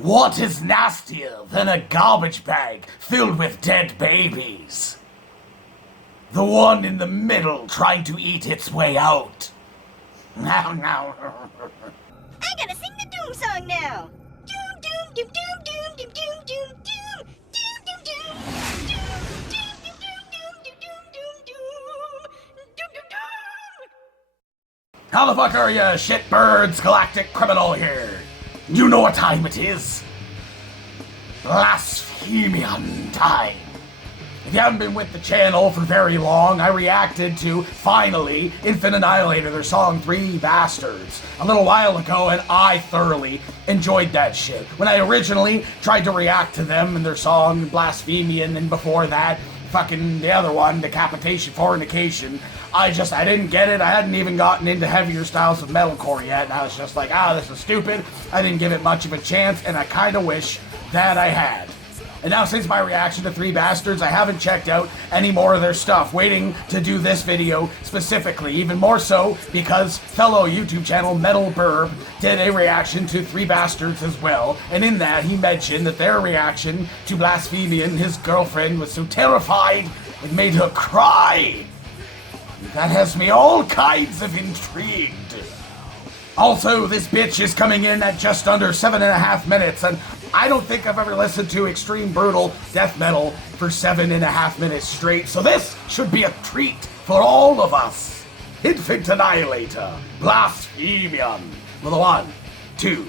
What is nastier than a garbage bag filled with dead babies? The one in the middle trying to eat its way out. Now. I gotta sing the Doom song now. Doom, doom, doom, doom, doom, doom, doom, doom, doom, doom, doom, doom, doom, doom, doom, doom, doom, doom. How the fuck are ya, shitbirds, galactic criminal here? You know what time it is? Blasphemian time. If you haven't been with the channel for very long, I reacted to, finally, Infant Annihilator, their song 3 Bastards, a little while ago, and I thoroughly enjoyed that shit. When I originally tried to react to them and their song Blasphemian, and before that, fucking the other one, Decapitation, Fornication, I didn't get it. I hadn't even gotten into heavier styles of metalcore yet, and I was just like, this is stupid. I didn't give it much of a chance, and I kinda wish that I had. And now since my reaction to 3 Bastards, I haven't checked out any more of their stuff, waiting to do this video specifically, even more so because fellow YouTube channel Metal Burb did a reaction to 3 Bastards as well, and in that he mentioned that their reaction to Blasphemian, his girlfriend, was so terrified it made her cry. That has me all kinds of intrigued. Also, this bitch is coming in at just under 7.5 minutes, and I don't think I've ever listened to extreme brutal death metal for 7.5 minutes straight, so this should be a treat for all of us. Infant Annihilator, Blasphemian, with a 1, 2.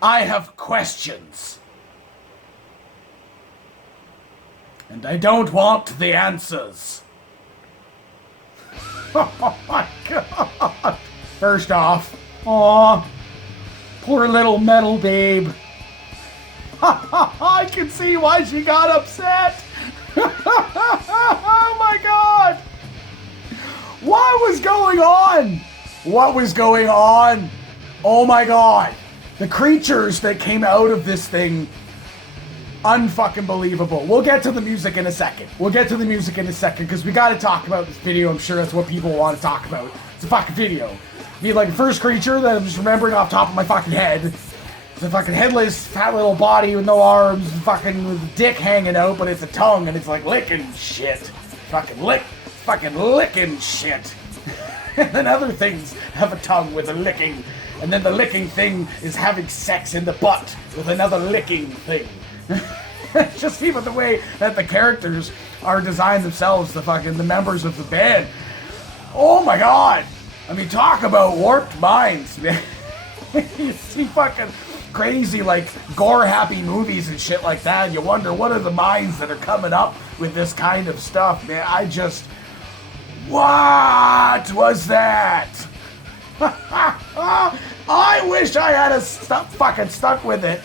I have questions. And I don't want the answers. Oh my god. First off, aw, poor little metal babe. I can see why she got upset. Oh my god. What was going on? What was going on? Oh my god. The creatures that came out of this thing, unfucking believable. We'll get to the music in a second. Because we gotta talk about this video. I'm sure that's what people want to talk about. It's a fucking video. Be like the first creature that I'm just remembering off the top of my fucking head. It's a fucking headless, fat little body with no arms, fucking with a dick hanging out, but it's a tongue and it's like licking shit. Fucking licking shit. And then other things have a tongue with a licking. And then the licking thing is having sex in the butt with another licking thing. Just even the way that the characters are designed themselves, the members of the band. Oh my god! I mean, talk about warped minds, man. You see fucking crazy, like, gore-happy movies and shit like that, and you wonder what are the minds that are coming up with this kind of stuff, man. What was that? I wish I had fucking stuck with it.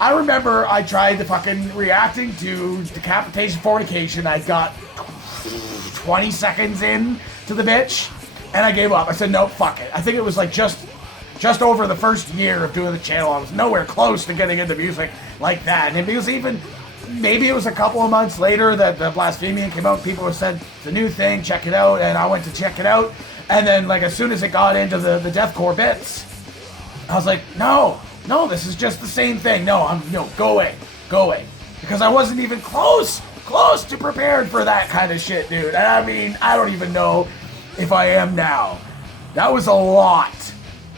I remember I tried the fucking reacting to Decapitation Fornication. I got 20 seconds in to the bitch, and I gave up. I said, no, fuck it. I think it was like just over the first year of doing the channel. I was nowhere close to getting into music like that. And it was even, maybe it was a couple of months later that the Blasphemian came out. People said, it's a new thing, check it out. And I went to check it out. And then, like, as soon as it got into the deathcore bits, I was like, no, this is just the same thing. No, go away. Because I wasn't even close to prepared for that kind of shit, dude. And I mean, I don't even know if I am now. That was a lot.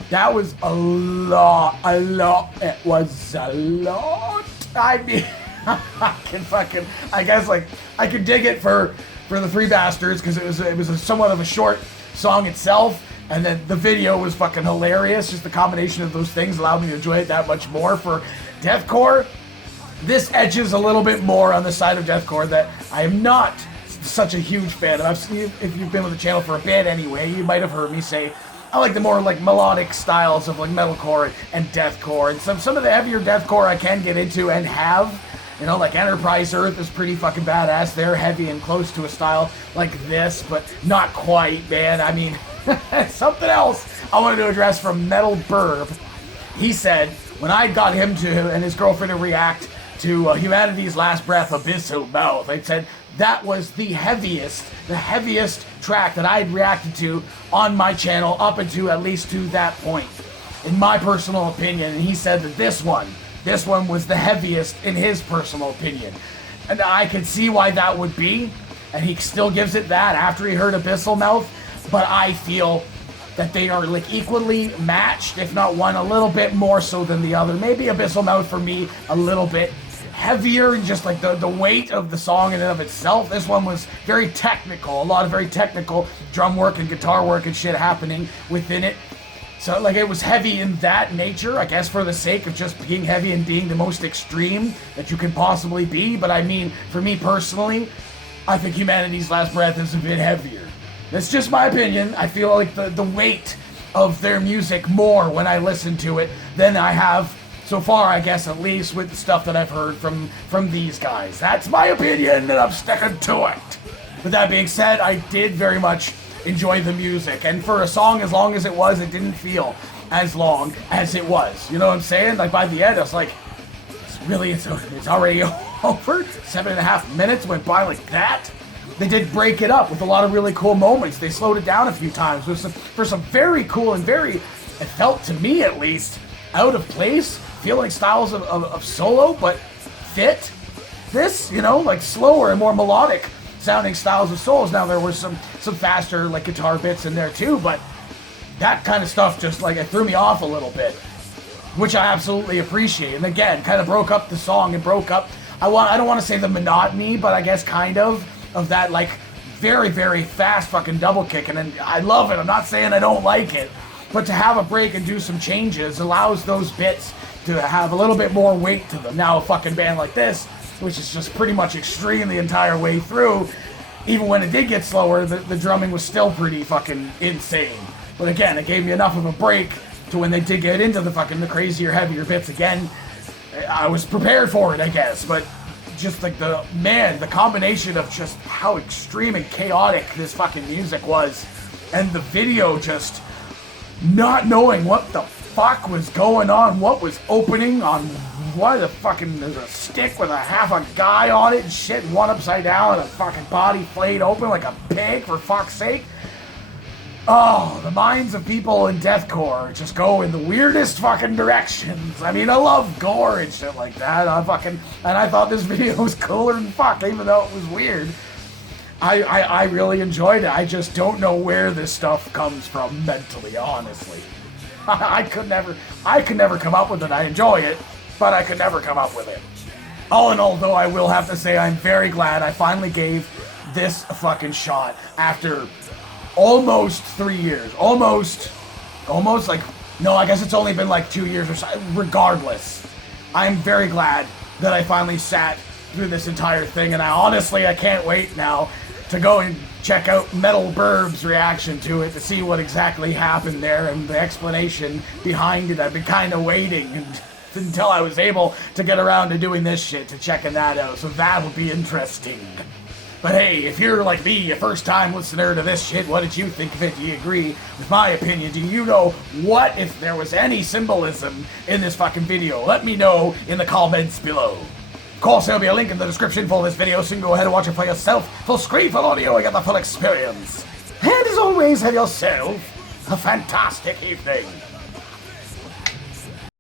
It was a lot. I mean, I guess, like, I could dig it for the Three Bastards, because it was somewhat of a short song itself, and then the video was fucking hilarious. Just the combination of those things allowed me to enjoy it that much more. For deathcore, this edges a little bit more on the side of deathcore that I am not such a huge fan of. If you've been with the channel for a bit anyway, you might have heard me say I like the more like melodic styles of like metalcore and deathcore, and some of the heavier deathcore I can get into and have. You know, like Enterprise Earth is pretty fucking badass. They're heavy and close to a style like this, but not quite, man. I mean, something else I wanted to address from Metal Burb. He said, when I got him to and his girlfriend to react to Humanity's Last Breath, Abyssal Mouth, I said that was the heaviest track that I had reacted to on my channel up until at least to that point, in my personal opinion. And he said that this one was the heaviest in his personal opinion. And I could see why that would be, and he still gives it that after he heard Abyssal Mouth, but I feel that they are like equally matched, if not one a little bit more so than the other. Maybe Abyssal Mouth for me a little bit heavier, and just like the weight of the song in and of itself. This one was very technical, a lot of very technical drum work and guitar work and shit happening within it. So, like, it was heavy in that nature, I guess, for the sake of just being heavy and being the most extreme that you can possibly be. But I mean, for me personally, I think Humanity's Last Breath is a bit heavier. That's just my opinion. I feel like the weight of their music more when I listen to it than I have so far, I guess, at least with the stuff that I've heard from these guys. That's my opinion, and I'm sticking to it. With that being said, I did very much enjoy the music, and for a song as long as it was, it didn't feel as long as it was. You know what I'm saying? Like, by the end, I was like, it's already over? 7.5 minutes went by like that? They did break it up with a lot of really cool moments. They slowed it down a few times for some very cool and very, it felt to me at least, out of place, feeling styles of solo, but fit this, you know, like slower and more melodic sounding styles of solos. Now there were some faster like guitar bits in there too, but that kind of stuff just like it threw me off a little bit, which I absolutely appreciate. And again, kind of broke up the song and broke up, I don't want to say the monotony, but I guess kind of that like very, very fast fucking double kick. And I love it. I'm not saying I don't like it, but to have a break and do some changes allows those bits to have a little bit more weight to them. Now a fucking band like this, which is just pretty much extreme the entire way through, even when it did get slower, the drumming was still pretty fucking insane. But again, it gave me enough of a break to when they did get into the crazier, heavier bits again, I was prepared for it, I guess. But just like the combination of just how extreme and chaotic this fucking music was, and the video just not knowing what the fuck was going on, what was opening on what the fucking, there's a stick with a half a guy on it and shit, and one upside down and a fucking body flayed open like a pig, for fuck's sake. Oh, the minds of people in deathcore just go in the weirdest fucking directions. I mean, I love gore and shit like that. And I thought this video was cooler than fuck, even though it was weird. I really enjoyed it. I just don't know where this stuff comes from mentally, honestly. I could never come up with it. I enjoy it, but I could never come up with it. All in all, though, I will have to say I'm very glad I finally gave this a fucking shot after almost 3 years. Almost like, no, I guess it's only been like 2 years or so. Regardless, I'm very glad that I finally sat through this entire thing, and I can't wait now to go and check out Metal Burb's reaction to it to see what exactly happened there and the explanation behind it. I've been kind of waiting until I was able to get around to doing this shit, to checking that out, so that'll be interesting. But hey, if you're like me, a first-time listener to this shit, what did you think of it? Do you agree with my opinion? Do you know what if there was any symbolism in this fucking video? Let me know in the comments below. Of course, there'll be a link in the description for this video, so you can go ahead and watch it for yourself. Full screen, full audio, and get the full experience. And as always, have yourself a fantastic evening.